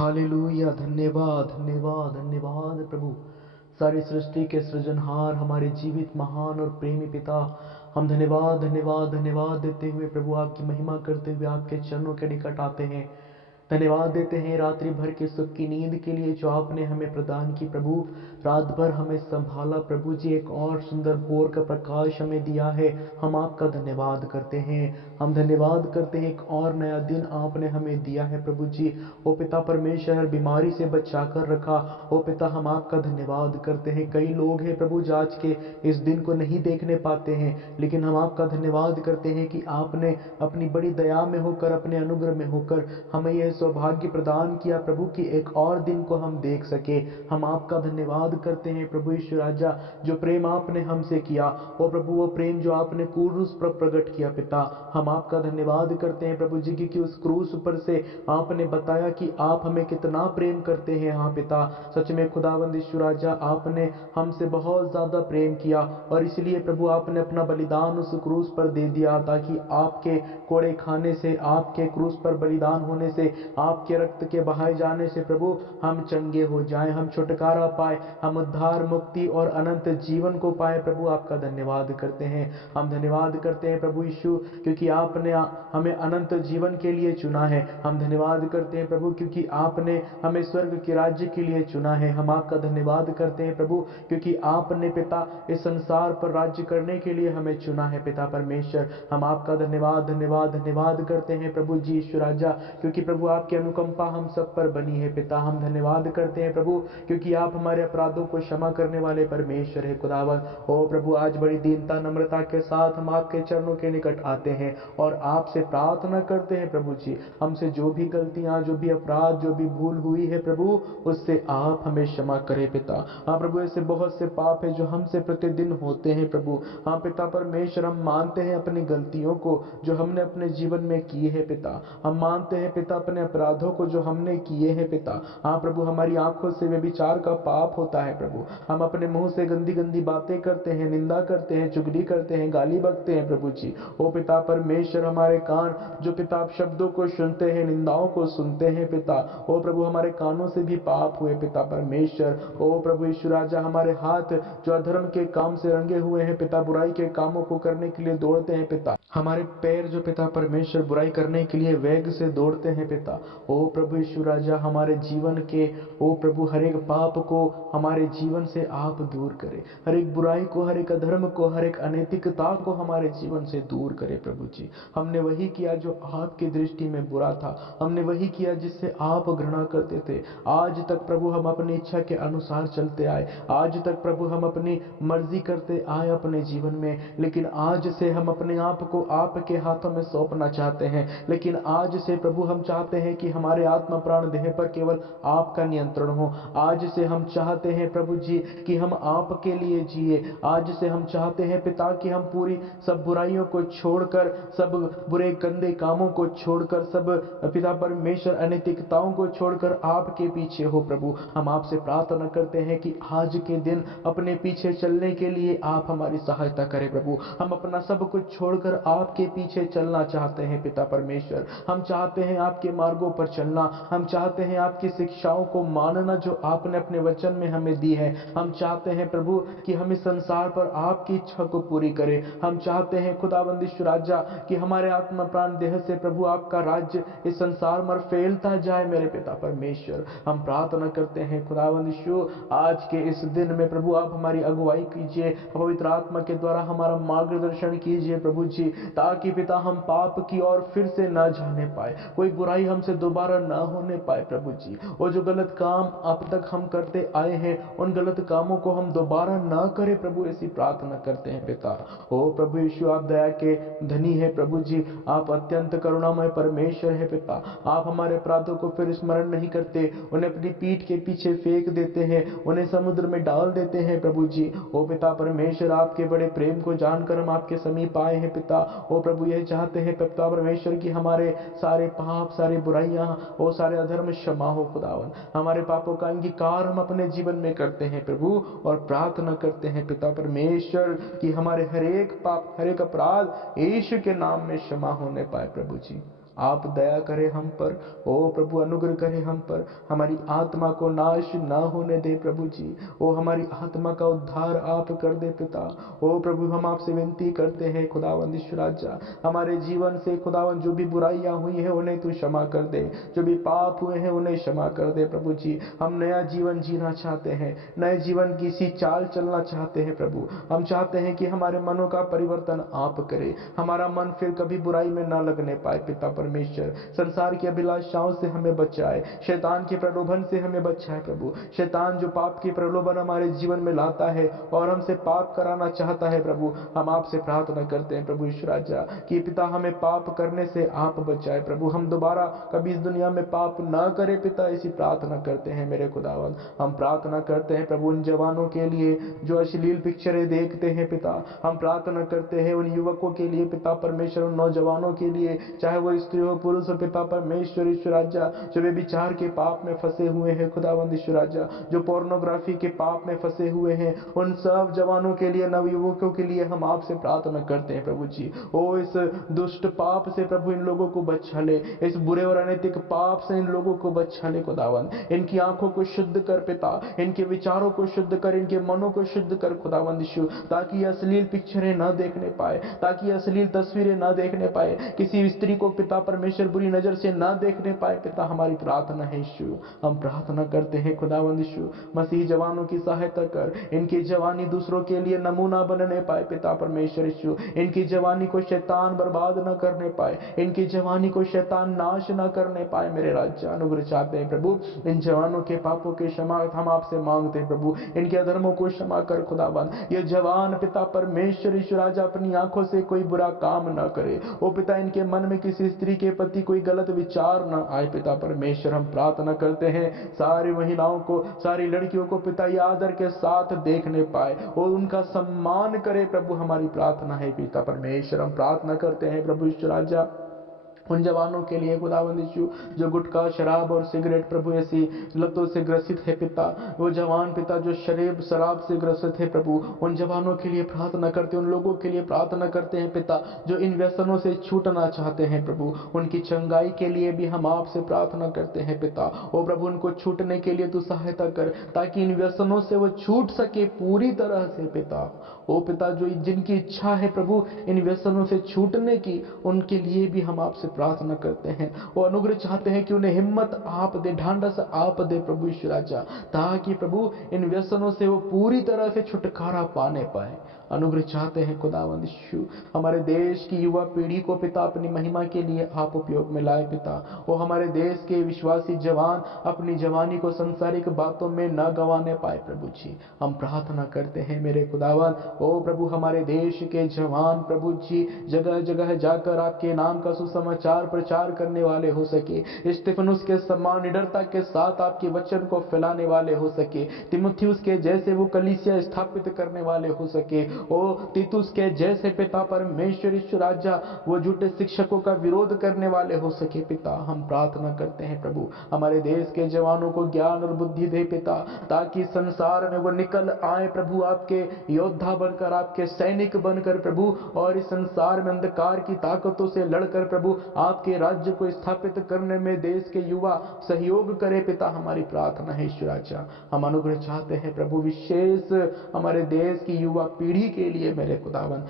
Hallelujah. धन्यवाद धन्यवाद धन्यवाद प्रभु। सारी सृष्टि के सृजनहार, हमारे जीवित महान और प्रेमी पिता, हम धन्यवाद धन्यवाद धन्यवाद देते हुए प्रभु आपकी महिमा करते हुए आपके चरणों के निकट आते हैं। धन्यवाद देते हैं रात्रि भर के सुख की नींद के लिए जो आपने हमें प्रदान की प्रभु। रात भर हमें संभाला प्रभु जी, एक और सुंदर भोर का प्रकाश हमें दिया है। हम आपका धन्यवाद करते हैं। हम धन्यवाद करते हैं, एक और नया दिन आपने हमें दिया है प्रभु जी। ओ पिता परमेश्वर, हर बीमारी से बचा कर रखा। ओ पिता हम आपका धन्यवाद करते हैं। कई लोग हैं प्रभु जो आज के इस दिन को नहीं देखने पाते हैं, लेकिन हम आपका धन्यवाद करते हैं कि आपने अपनी बड़ी दया में होकर, अपने अनुग्रह में होकर हमें यह सौभाग्य प्रदान किया प्रभु कि एक और दिन को हम देख सके। हम आपका धन्यवाद करते हैं प्रभु यीशु राजा, जो प्रेम आपने हमसे किया। ओ प्रभु, वो प्रेम जो आपने क्रूस पर प्रकट किया पिता, हम आपका धन्यवाद करते हैं प्रभु जी कि उस क्रूस पर से आपने बताया कि आप हमें कितना प्रेम करते हैं। हाँ पिता, सच में खुदावंद यीशु राजा, आपने हमसे बहुत ज्यादा प्रेम किया और इसलिए प्रभु आपने अपना बलिदान उस क्रूस पर दे दिया, ताकि आपके कोड़े खाने से, आपके क्रूस पर बलिदान होने से, आपके रक्त के बहाए जाने से प्रभु हम चंगे हो जाएं, हम छुटकारा पाए, हम उद्धार, मुक्ति और अनंत जीवन को पाए। प्रभु आपका धन्यवाद करते हैं। हम धन्यवाद करते हैं प्रभु यीशु, क्योंकि आपने हमें अनंत जीवन के लिए चुना है। हम धन्यवाद करते हैं प्रभु, क्योंकि आपने हमें स्वर्ग के राज्य के लिए चुना है। हम आपका धन्यवाद करते हैं प्रभु, क्योंकि आपने पिता इस संसार पर राज्य करने के लिए हमें चुना है। पिता परमेश्वर, हम आपका धन्यवाद धन्यवाद धन्यवाद करते हैं प्रभु जी यीशु राजा, क्योंकि प्रभु आपकी अनुकंपा हम सब पर बनी है। पिता हम धन्यवाद करते हैं प्रभु, क्योंकि आप हमारे अपराधों को क्षमा करने वाले परमेश्वर है खुदावन। ओ प्रभु, आज बड़ी दीनता नम्रता के साथ हम आपके चरणों के निकट आते हैं और आपसे प्रार्थना करते हैं प्रभु जी, हमसे जो भी गलतियां, जो भी अपराध, जो भी भूल हुई है प्रभु, उससे आप हमें क्षमा करें पिता। हाँ प्रभु, ऐसे बहुत से पाप है जो हमसे प्रतिदिन होते हैं प्रभु। हाँ पिता परमेश्वर, हम मानते हैं अपनी गलतियों को जो हमने अपने जीवन में की है पिता। हम मानते हैं पिता अपने अपराधों को जो हमने किए हैं पिता। हाँ प्रभु, हमारी आंखों से व्यभिचार का पाप होता है प्रभु। हम अपने मुंह से गंदी गंदी बातें करते हैं, निंदा करते हैं, चुगली करते हैं, गाली बकते हैं प्रभु जी। ओ पिता परमेश्वर, हमारे कान जो पिता शब्दों को सुनते हैं, निंदाओं को सुनते हैं पिता। ओ प्रभु, हमारे कानों से भी पाप हुए पिता परमेश्वर। ओ प्रभु यीशु राजा, हमारे हाथ जो अधर्म के काम से रंगे हुए हैं पिता, बुराई के कामों को करने के लिए दौड़ते हैं पिता। हमारे पैर जो पिता परमेश्वर बुराई करने के लिए वेग से दौड़ते हैं पिता। ओ प्रभु यीशु राजा, हमारे जीवन के ओ प्रभु हर एक पाप को हमारे जीवन से आप दूर करें। हर एक बुराई को, हर एक अधर्म को, हर एक अनैतिकता को हमारे जीवन से दूर करें प्रभु जी। हमने वही किया जो आपकी दृष्टि में बुरा था। हमने वही किया जिससे आप घृणा करते थे। आज तक प्रभु हम अपनी इच्छा के अनुसार चलते आए। आज तक प्रभु हम अपनी मर्जी करते आए अपने जीवन में, लेकिन आज से हम अपने आप को आपके हाथों में सौंपना चाहते हैं। लेकिन आज से प्रभु हम चाहते हैं कि हमारे आत्मा प्राण देह पर केवल आपका नियंत्रण हो। आज से हम चाहते हैं प्रभु जी कि हम आपके लिए जिए। आज से हम चाहते हैं पिता कि हम पूरी सब बुराइयों को छोड़कर, सब बुरे गंदे कामों को छोड़कर, सब पिता परमेश्वर अनैतिकताओं को छोड़कर आपके पीछे हो प्रभु। हम आपसे प्रार्थना करते हैं कि आज के दिन अपने पीछे चलने के लिए आप हमारी सहायता करें प्रभु। हम अपना सब कुछ छोड़कर आपके पीछे चलना चाहते हैं पिता परमेश्वर। हम चाहते हैं आपके मार्गों पर चलना। हम चाहते हैं आपकी शिक्षाओं को मानना जो आपने अपने वचन में हमें दी है। हम चाहते हैं प्रभु कि हम इस संसार पर आपकी इच्छा को पूरी करें। हम चाहते हैं खुदाबंद यीशु राजा कि हमारे आत्मा प्राण देह से प्रभु आपका राज्य इस संसार में फैलता जाए मेरे पिता परमेश्वर। हम प्रार्थना करते हैं खुदाबंद यीशु, आज के इस दिन में प्रभु आप हमारी अगुवाई कीजिए, पवित्र आत्मा के द्वारा हमारा मार्गदर्शन कीजिए प्रभु जी, ताकि पिता हम पाप की ओर फिर से ना जाने पाए, कोई बुराई हमसे दोबारा ना होने पाए प्रभु जी। और जो गलत काम अब तक हम करते आए हैं, उन गलत कामों को हम दोबारा ना करें प्रभु, ऐसी प्रार्थना करते हैं पिता। ओ प्रभु यीशु, आप दया के धनी है प्रभु जी, आप अत्यंत करुणामय परमेश्वर है पिता। आप हमारे अपराधों को फिर स्मरण नहीं करते, उन्हें अपनी पीठ के पीछे फेंक देते हैं, उन्हें समुद्र में डाल देते हैं प्रभु जी। ओ पिता परमेश्वर, आपके बड़े प्रेम को जानकर हम आपके समीप आए हैं पिता। ओ प्रभु, यह चाहते हैं पिता परमेश्वर कि हमारे सारे पाप, सारी बुराइयां, ओ सारे अधर्म क्षमा हो खुदावन। हमारे पापों का अंगीकार हम अपने जीवन में करते हैं प्रभु, और प्रार्थना करते हैं पिता परमेश्वर कि हमारे हर एक पाप, हर एक अपराध यीशु के नाम में क्षमा होने पाए प्रभु जी। आप दया करें हम पर। ओ प्रभु अनुग्रह करें हम पर, हमारी आत्मा को नाश ना होने दे प्रभु जी। ओ हमारी आत्मा का उद्धार आप कर दे पिता। ओ प्रभु हम आपसे विनती करते हैं खुदावंद ईश्वर राजा, हमारे जीवन से खुदावंद जो भी बुराइयां हुई है उन्हें तू क्षमा कर दे, जो भी पाप हुए हैं उन्हें क्षमा कर दे प्रभु जी। हम नया जीवन जीना चाहते हैं, नए जीवन की सी चाल चलना चाहते हैं प्रभु। हम चाहते हैं कि हमारे मनों का परिवर्तन आप करें, हमारा मन फिर कभी बुराई में न लगने पाए पिता परमेश्वर। संसार की अभिलाषाओं से हमें बचाए, शैतान के प्रलोभन से हमें बचाए प्रभु। शैतान जो पाप के प्रलोभन हमारे जीवन में लाता है और हमसे पाप कराना चाहता है प्रभु, हम आपसे प्रार्थना करते हैं प्रभु ईश्वर राजा कि पिता हमें पाप करने से आप बचाए प्रभु। हम दोबारा कभी इस दुनिया में पाप न करें पिता, ऐसी प्रार्थना करते हैं मेरे खुदावन। हम प्रार्थना करते हैं प्रभु उन जवानों के लिए जो अश्लील पिक्चरें देखते हैं पिता। हम प्रार्थना करते हैं उन युवकों के लिए पिता परमेश्वर, उन नौजवानों के लिए, चाहे वो स्त्री हो पुरुष हो पिता परमेश्वर ईश्वर राजा, जो वे विचार के पाप में फंसे हुए हैं खुदावंद ईश्वर राजा, जो पोर्नोग्राफी के पाप में फंसे हुए हैं, उन सब जवानों के लिए, नवयुवकों के लिए हम आपसे प्रार्थना करते हैं प्रभु जी। ओ इस दुष्ट पाप से प्रभु इन लोगों को बचा ले, इस बुरे और अनैतिक पाप से इन लोगों को बचा ले खुदावंद। इनकी आंखों को शुद्ध कर पिता, इनके विचारों को शुद्ध कर, इनके मनों को शुद्ध कर खुदावंद यीशु, ताकि अश्लील पिक्चरें न देखने पाए, ताकि अश्लील तस्वीरें न देखने पाए, किसी स्त्री को पिता परमेश्वर बुरी नजर से न देखने पाए पिता। हमारी प्रार्थना है यीशु, हम प्रार्थना करते हैं खुदावंद यीशु, मसीही जवानों की सहायता कर, इनकी जवानी दूसरों के लिए नमूना बनने पाए पिता परमेश्वर यीशु। इनकी जवानी को शैतान बर्बाद न करने पाए, इनकी जवानी को शैतान नाश न करने पाए मेरे राजा। अनुग्रह चाहते हैं प्रभु, इन जवानों के पापों के क्षमा हम आपसे मांगते हैं प्रभु, इनके अधर्मों को क्षमा कर खुदावन। ये जवान पिता परमेश्वर ईश्वर राजा अपनी आंखों से कोई बुरा काम न करे, ओ पिता इनके मन में किसी स्त्री के प्रति कोई गलत विचार न आए पिता परमेश्वर। हम प्रार्थना करते हैं सारी महिलाओं को, सारी लड़कियों को पिता ये आदर के साथ देखने पाए और उनका सम्मान करे प्रभु। हमारी प्रार्थना है पिता परमेश्वर। हम प्रार्थना करते हैं प्रभु ईश्वर राजा उन जवानों के लिए खुदावंद यीशु जो गुटखा शराब और सिगरेट प्रभु ऐसी लतों से ग्रसित है पिता, वो जवान पिता जो शराब से ग्रसित है प्रभु, उन जवानों के लिए प्रार्थना करते हैं, उन लोगों के लिए प्रार्थना करते हैं पिता जो इन व्यसनों से छूटना चाहते हैं प्रभु। उनकी चंगाई के लिए भी हम आपसे प्रार्थना करते हैं पिता। ओ प्रभु उनको छूटने के लिए तू सहायता कर, ताकि इन व्यसनों से वो छूट सके पूरी तरह से पिता। ओ पिता जो जिनकी इच्छा है प्रभु इन व्यसनों से छूटने की, उनके लिए भी हम आपसे प्रार्थना करते हैं। वो अनुग्रह चाहते हैं कि उन्हें हिम्मत आप दे, ढांढस आप दे प्रभु ईश्वर राजा, ताकि प्रभु इन व्यसनों से वो पूरी तरह से छुटकारा पाने पाए। अनुग्रह चाहते हैं खुदावंद यीशु, हमारे देश की युवा पीढ़ी को पिता अपनी महिमा के लिए आप उपयोग में लाए पिता। वो हमारे देश के विश्वासी जवान अपनी जवानी को संसारिक बातों में न गंवाने पाए प्रभु जी। हम प्रार्थना करते हैं मेरे खुदावन, ओ प्रभु हमारे देश के जवान प्रभु जी जगह जगह जाकर आपके नाम का सुसमाचार प्रचार करने वाले हो सके, स्तिफनुस के समान निडरता के साथ आपके वचन को फैलाने वाले हो सके, तिमुथियुस के जैसे वो कलीसिया स्थापित करने वाले हो सके, ओ तीतुस के जैसे पिता परमेश्वर ईश्वर राजा वो झूठे शिक्षकों का विरोध करने वाले हो सके पिता। हम प्रार्थना करते हैं प्रभु हमारे देश के जवानों को ज्ञान और बुद्धि दे पिता, ताकि संसार में वो निकल आए प्रभु आपके योद्धा बनकर, आपके सैनिक बनकर प्रभु, और इस संसार में अंधकार की ताकतों से लड़कर प्रभु आपके राज्य को स्थापित करने में देश के युवा सहयोग करे पिता। हमारी प्रार्थना है ईश्वर राजा। हम अनुग्रह चाहते हैं प्रभु विशेष हमारे देश की युवा पीढ़ी के लिए मेरे खुदावन,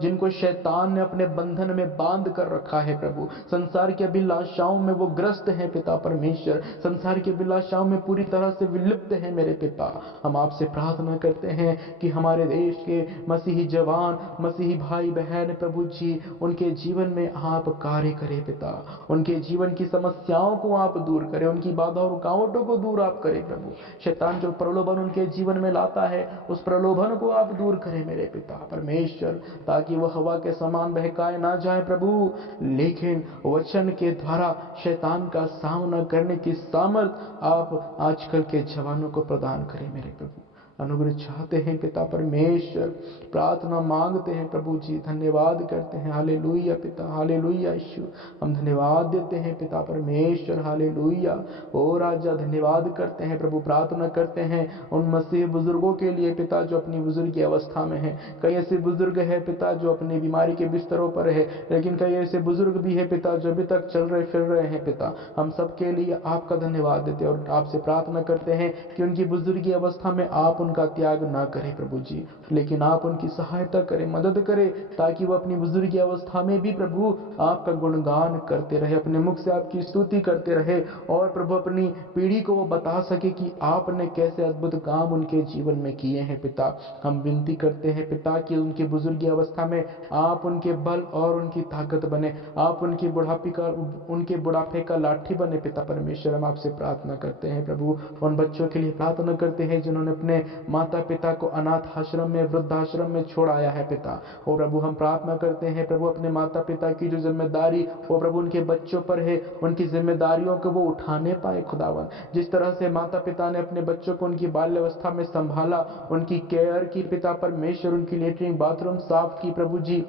जिनको शैतान ने अपने बंधन में बांध कर रखा है प्रभु, संसार की अभिलाषाओं में वो ग्रस्त है पिता परमेश्वर, संसार की अभिलाषाओं में पूरी तरह से विलिप्त है मेरे पिता। हम आपसे प्रार्थना करते हैं कि हमारे देश के मसीही जवान, मसीही भाई बहन प्रभु जी, उनके जीवन में आप कार्य करें पिता, उनके जीवन की समस्याओं को आप दूर करें, उनकी बाधा और रुकावटों को दूर आप करें प्रभु। शैतान जो प्रलोभन उनके जीवन में लाता है उस प्रलोभन को आप दूर करें मेरे पिता परमेश्वर, ताकि वह हवा के समान बहकाए ना जाए प्रभु, लेकिन वचन के द्वारा शैतान का सामना करने की सामर्थ आप आजकल के जवानों को प्रदान करें मेरे प्रभु। अनुग्रह चाहते हैं पिता परमेश्वर, प्रार्थना मांगते हैं प्रभु जी, धन्यवाद करते हैं। हालेलुया पिता, हालेलुया यीशु, हम धन्यवाद देते हैं पिता परमेश्वर, हालेलुया। ओ राजा धन्यवाद करते हैं प्रभु, प्रार्थना करते हैं उन मसीह बुजुर्गों के लिए पिता जो अपनी बुजुर्ग की अवस्था में है। कई ऐसे बुजुर्ग है पिता जो अपनी बीमारी के बिस्तरों पर है, लेकिन कई ऐसे बुजुर्ग भी है पिता जो अभी तक चल रहे फिर रहे हैं पिता। हम सबके लिए आपका धन्यवाद देते हैं और आपसे प्रार्थना करते हैं कि उनकी बुजुर्गी अवस्था में आप उनका त्याग ना करें प्रभु जी, लेकिन आप उनकी सहायता करें, मदद करें, ताकि वो अपनी बुजुर्गी अवस्था में भी प्रभु आपका गुणगान करते रहे, अपने मुख से आपकी स्तुति करते रहे, और प्रभु अपनी पीढ़ी को वो बता सके कि आपने कैसे अद्भुत काम उनके जीवन में किए हैं पिता। हम विनती करते हैं पिता कि उनकी बुजुर्गी अवस्था में आप उनके बल और उनकी ताकत बने, आप उनके बुढ़ापे का लाठी बने पिता परमेश्वर। हम आपसे प्रार्थना करते हैं प्रभु, उन बच्चों के लिए प्रार्थना करते हैं जिन्होंने अपने माता पिता को अनाथ आश्रम में, वृद्धाश्रम में छोड़ आया है पिता। ओ प्रभु हम प्रार्थना करते हैं प्रभु, अपने माता पिता की जो जिम्मेदारी वो प्रभु उनके बच्चों पर है, उनकी जिम्मेदारियों को वो उठाने पाए खुदावन। जिस तरह से माता पिता ने अपने बच्चों को उनकी बाल्यावस्था में संभाला, उनकी केयर की पिता परमेश्वर, उनकी लेटरिन बाथरूम साफ की प्रभु जी,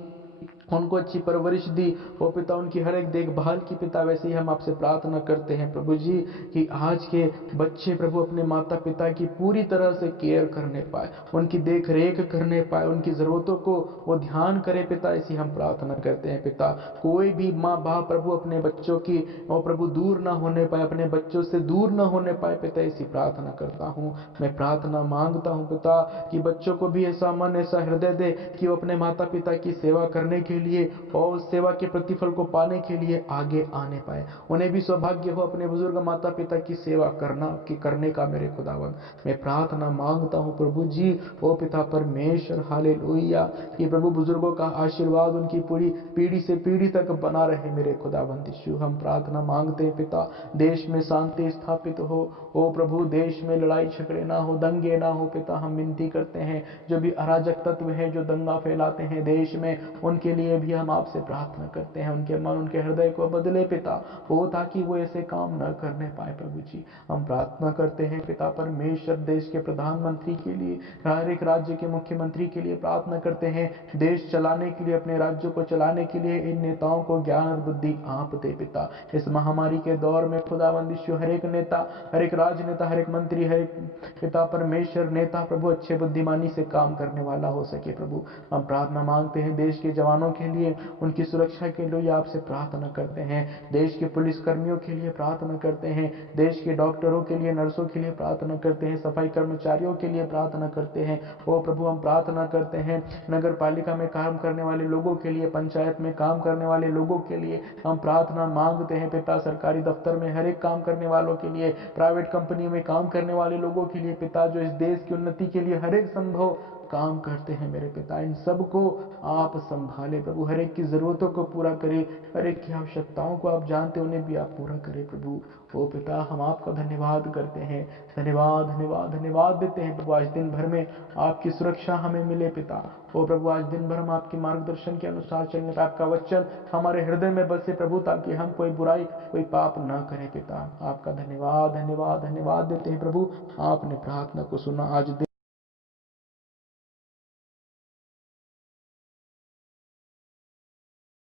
उनको अच्छी परवरिश दी ओ पिता, उनकी हर एक देखभाल की पिता, वैसे ही हम आपसे प्रार्थना करते हैं प्रभु जी कि आज के बच्चे प्रभु अपने माता पिता की पूरी तरह से केयर करने पाए, उनकी देख रेख करने पाए, उनकी ज़रूरतों को वो ध्यान करे पिता, ऐसी हम प्रार्थना करते हैं पिता। कोई भी माँ बाप प्रभु अपने बच्चों की और प्रभु दूर ना होने पाए, अपने बच्चों से दूर ना होने पाए पिता, ऐसी प्रार्थना करता हूँ। मैं प्रार्थना मांगता हूँ पिता कि बच्चों को भी ऐसा मन, ऐसा हृदय दे कि वो अपने माता पिता की सेवा करने के लिए और उस सेवा के प्रतिफल को पाने के लिए आगे आने पाए। उन्हें भी सौभाग्य हो अपने बुजुर्ग माता पिता की सेवा करने का मेरे खुदावन। मैं प्रार्थना मांगता हूँ प्रभु जी, ओ पिता परमेश्वर, हालेलुया, कि प्रभु बुजुर्गों का आशीर्वाद उनकी पूरी पीढ़ी से पीढ़ी तक बना रहे मेरे खुदावन यीशु। हम प्रार्थना मांगते हैं पिता, देश में शांति स्थापित हो, ओ प्रभु देश में लड़ाई झगड़े ना हो, दंगे ना हो पिता, हम विनती करते हैं। जो भी अराजक तत्व है जो दंगा फैलाते हैं देश में, उनके लिए भी हम आपसे प्रार्थना करते हैं, उनके मन उनके हृदय को बदले पिता हो, ताकि वो ऐसे काम न करने पाए प्रभु जी। हम प्रार्थना करते हैं पिता परमेश्वर, देश के प्रधानमंत्री के लिए, हर एक राज्य के मुख्यमंत्री के लिए प्रार्थना करते हैं, देश चलाने के लिए, अपने राज्यों को चलाने के लिए इन नेताओं को ज्ञान और बुद्धि आप दे पिता। इस महामारी के दौर में खुदावंद यीशु, हर एक नेता, हर एक राजनेता, हर एक मंत्री, हर एक पिता परमेश्वर नेता प्रभु अच्छे बुद्धिमानी से काम करने वाला हो सके प्रभु। हम प्रार्थना मांगते हैं देश के जवानों के लिए, उनकी सुरक्षा के लिए आपसे प्रार्थना करते हैं, देश के पुलिस कर्मियों के लिए प्रार्थना करते हैं, देश के डॉक्टरों के लिए, नर्सों के लिए प्रार्थना करते हैं, सफाई कर्मचारियों के लिए प्रार्थना करते हैं। ओ प्रभु हम प्रार्थना करते हैं नगर पालिका में काम करने वाले लोगों के लिए, पंचायत में काम करने वाले लोगों के लिए हम प्रार्थना मांगते हैं पिता, सरकारी दफ्तर में हर एक काम करने वालों के लिए, प्राइवेट कंपनियों में काम करने वाले लोगों के लिए पिता, जो इस देश की उन्नति के लिए हर एक संभव काम करते हैं मेरे पिता, इन सबको आप संभाले प्रभु, हर एक की ज़रूरतों को पूरा करें, हर एक की आवश्यकताओं को आप जानते, उन्हें भी आप पूरा करें प्रभु। ओ पिता हम आपका धन्यवाद करते हैं, धन्यवाद धन्यवाद धन्यवाद देते हैं प्रभु। आज दिन भर में आपकी सुरक्षा हमें मिले पिता। ओ प्रभु आज दिन भर हम आपके मार्गदर्शन के अनुसार चलने पर, आपका वचन हमारे हृदय में बसे प्रभु, ताकि हम कोई बुराई, कोई पाप न करें पिता। आपका धन्यवाद धन्यवाद धन्यवाद देते हैं प्रभु, आपने प्रार्थना को सुना। आज